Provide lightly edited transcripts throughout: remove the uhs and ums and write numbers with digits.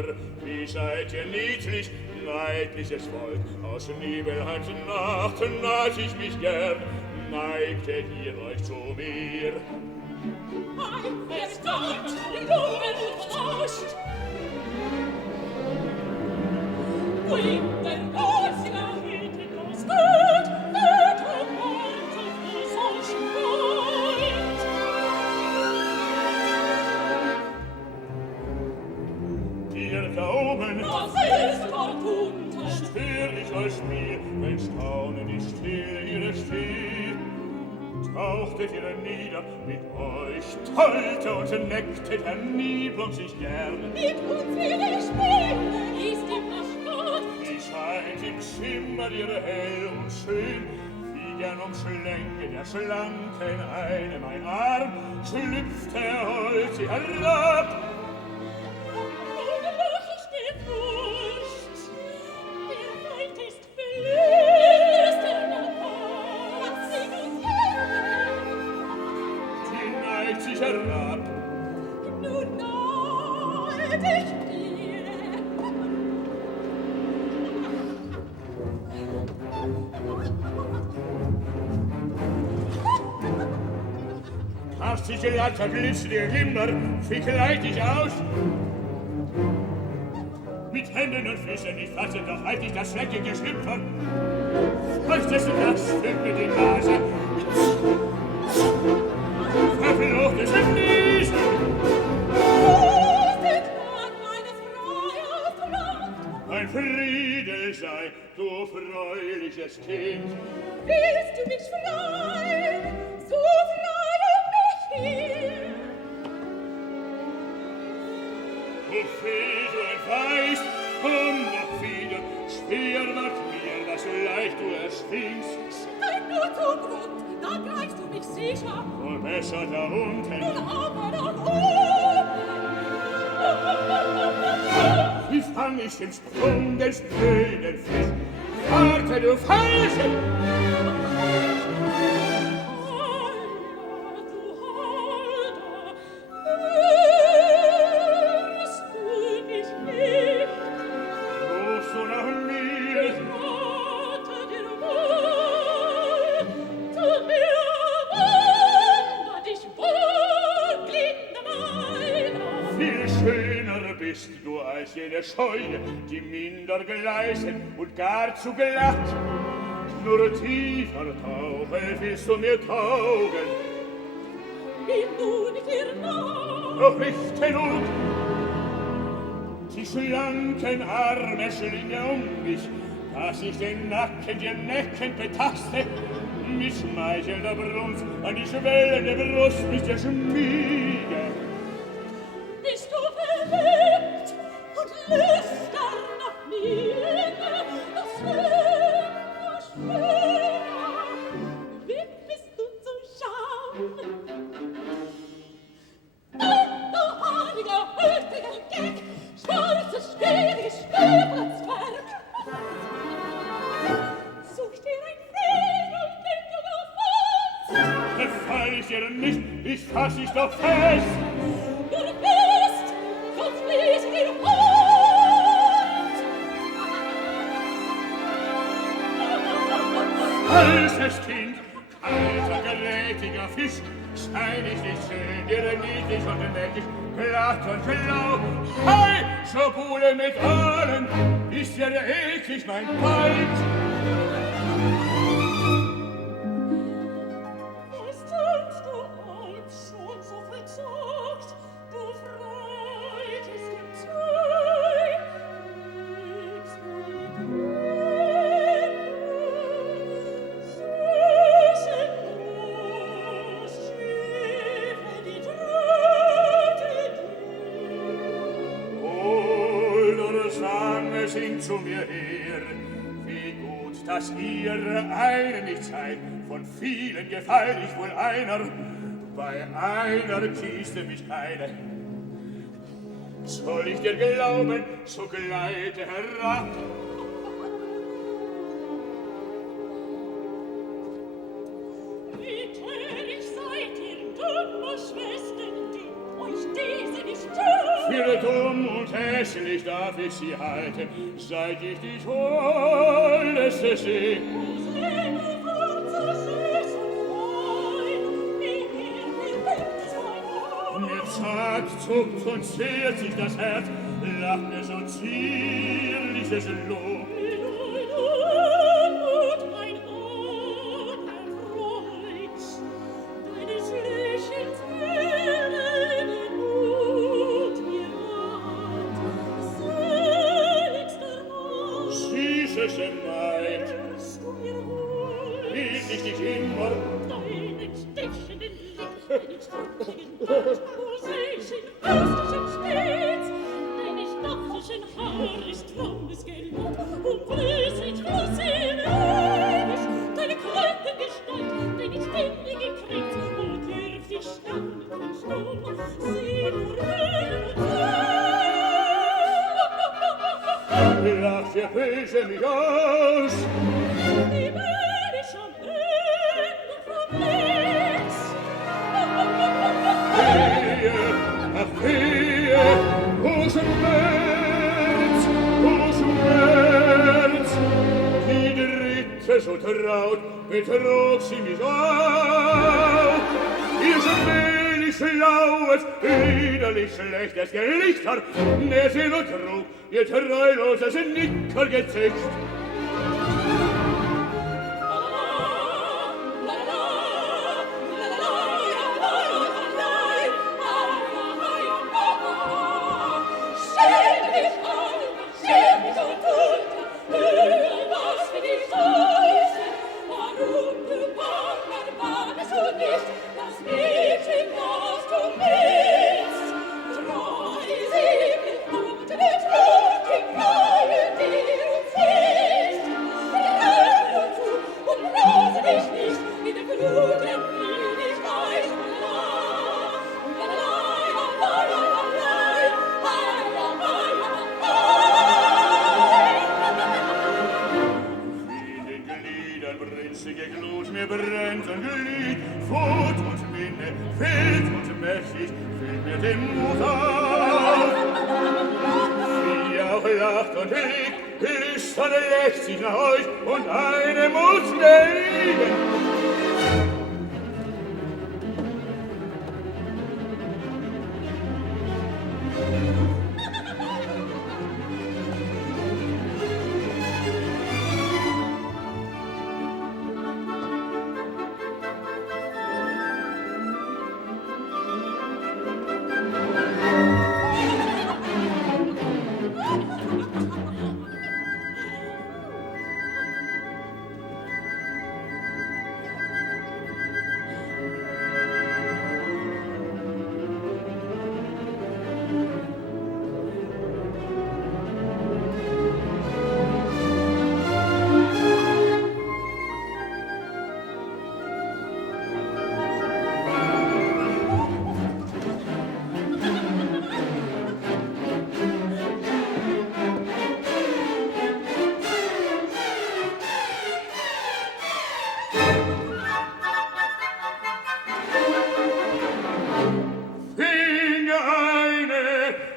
Kinder, wie seid ihr niedlich, neidliches Volk, aus Nibelheims Nacht naht ich mich gern, neigtet ihr euch zu mir. Wer steigt, die Lunge rauscht. Ui, der Gossia hätte das Gut, wird Wort auf solchen Gold. Ihr Daumen, Was ist verbunden? spür ich euch Spiel, wenn staunen ich still ihre Stiel. Tauchtet ihr nieder, mit euch tollte und neckte der Nibelung sich gern. Mit uns will ich spielen, ist ihm das Gott. Wie scheint im Schimmer ihre hell und schön, wie gern umschlänge der schlanken eine mein Arm, schlüpft er holt sie herab. Herab. Nun neid ich dir. Karstige Latter, glitzerige Glimmer, verkleid ich aus. Mit Händen und Füßen, ich fasse, doch halt ich das schreckliche Schlüpfer. Feuchtesten das füllt mir die Nase. Verfluchtes Niesen! Wo ist der Tag meines Freiers Tracht? Ein Friede sei, du freuliches Kind. Willst du mich freien, so freie mich hier. O Fee, du entweichst, komm doch wieder, schwer macht mir, was so leicht du erschwingst. Steig nur zu Grund, da greifst du mich sicher. Und besser da unten. Nun aber da oben. Wie fang ich den Sprung des blöden Fisch? Warte, du Falsche! Jene Scheue, die minder gleißen und gar zu glatt. Nur tiefer tauchen willst du mir taugen. Bin du nicht ihr nah? Doch nicht genug. Die schlanken Arme schlingen mich, dass ich den Nacken dir neckend betaste. Mit schmeichelnder Brunst an die schwellende Brust mich dir schmiege. Bist du verliebt? Lüstern nach mir, das schöner, schöner, wie bist du zu schauen? Du haariger, hütiger Geck, stolzes, schwieriges Stöbertswerk. Such dir ein Fedel, den du gefällst. Gefall ich dir nicht, ich fass dich doch fest. Du bist, sonst ließ ich dir hoch. Altes Kind, alter, gerätiger Fisch, schein ich nicht schön, dir niedlich und neckig, glatt und blau. Hei, Schobule mit allen, ist dir eklig mein Wald. Was tönst du als schon so verzagt, du freutest im Zeug, liebst du die Singt zu mir her, wie gut, dass ihr eine nicht seid, von vielen gefall ich wohl einer, bei einer kieste mich keine. Soll ich dir glauben, so gleite herab. Wie töricht seid ihr, dumme Schwestern, die euch diese nicht tun. Für dumm und hässlich darf ich sie halten, seit ich dich holdeste seh. Mir zart zuckt und zehrt sich das Herz, lacht mir so zierliches Lob. Süßeste Maid, hielt ich dich immer, deinen stechenden Blick, deinen struppigen Bart, Musischen, östlichen stets, deines nachtischen Haar ist traumesgelb und blüßig rosenös, deine Kreuzengestalt, deine ständige Krebs, und dürftig stand und stumm, sie nur hören und lach ihr böse mich aus. wie bin ich am Ende vom Netz. Wehe, ach wehe, o Schmerz, die Dritte so traut, betrog sie mich auch. Ihr schmählich schlaues, liederlich schlechtes Gelichter, der sie nur trug, ihr treuloses Nickergesicht. Mir brennt ein Glied, Furt und Minne, wild und mächtig, füllt mir den Mut auf. Wie auch lacht und liegt, lüstern lächzt sich nach euch, und eine muss mir liegen.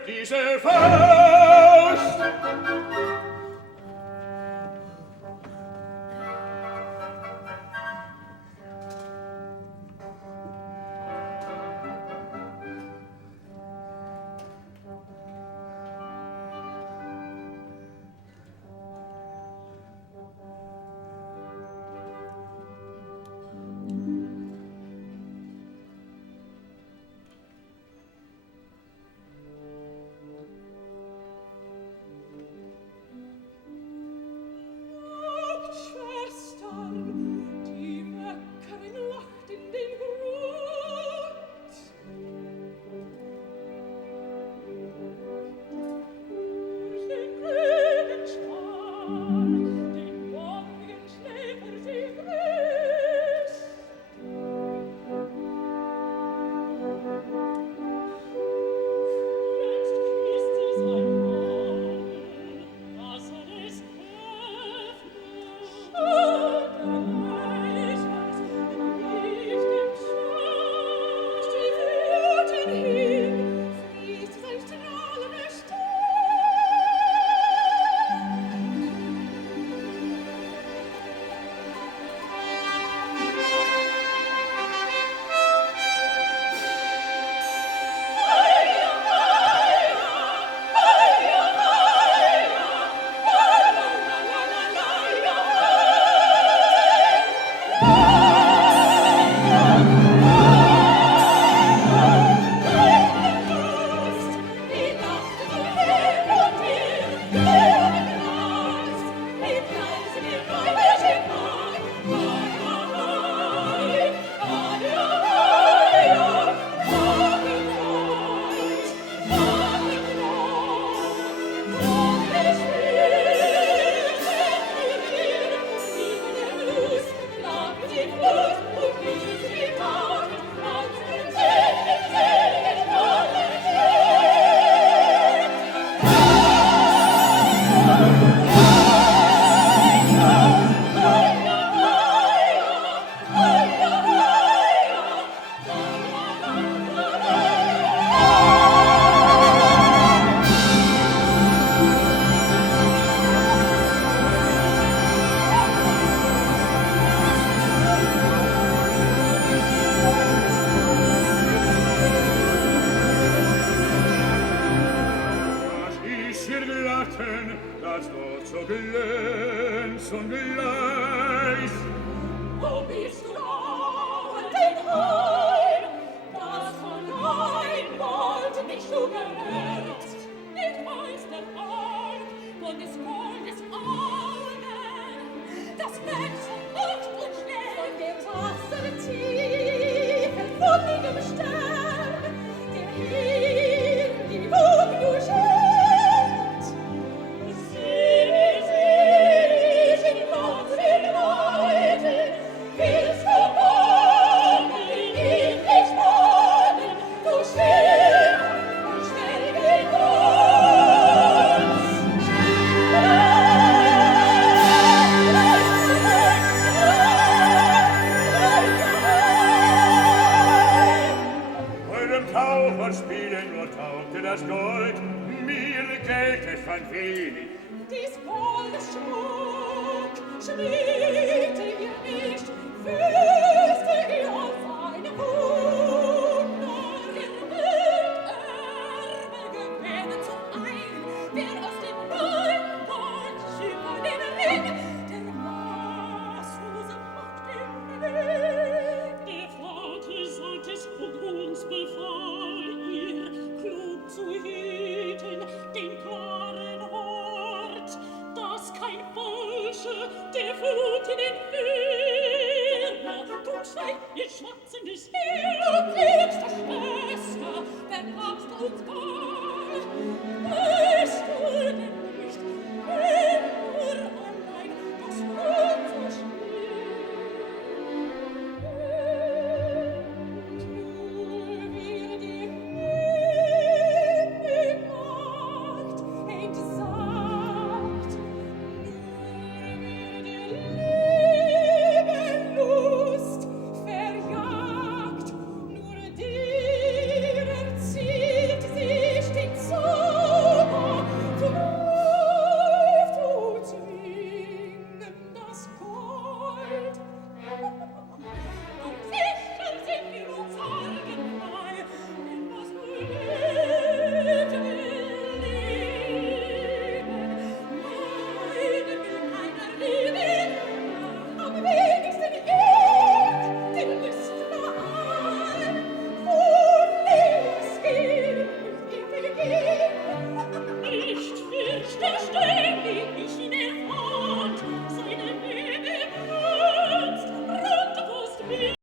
Diese Faust! das Wort so glänz und gleich. Wo bist du an den Heim, das von ein Wort nicht du gehört? Nicht weiß der Ort von des Goldes Augen, das wächst oft und schnell dem Wasser tief, von dem Stern, der hier die Wog durchhält. Sieh, in unseren Weiden, willst du wohnen, ewig wohnen, du schnell geh Eurem Taucher spielen nur taugte das Gold, mir gilt es ein wenig. Dies Goldschmuck schmiegte ihr nicht, wüsste ihr seine Wunder, ihr Bild Ärmel zu ein, wer aus dem neuen Gold über den Ring, der Maßlose macht den Weg. Der Vater sagt es und uns befahl ihr, klug zu hüten, den klaren Ort, dass kein Falsche der Flut in den Meer, tut schweigt ihr schwatzendes Heer, du liebste Schwester, wer brauchst uns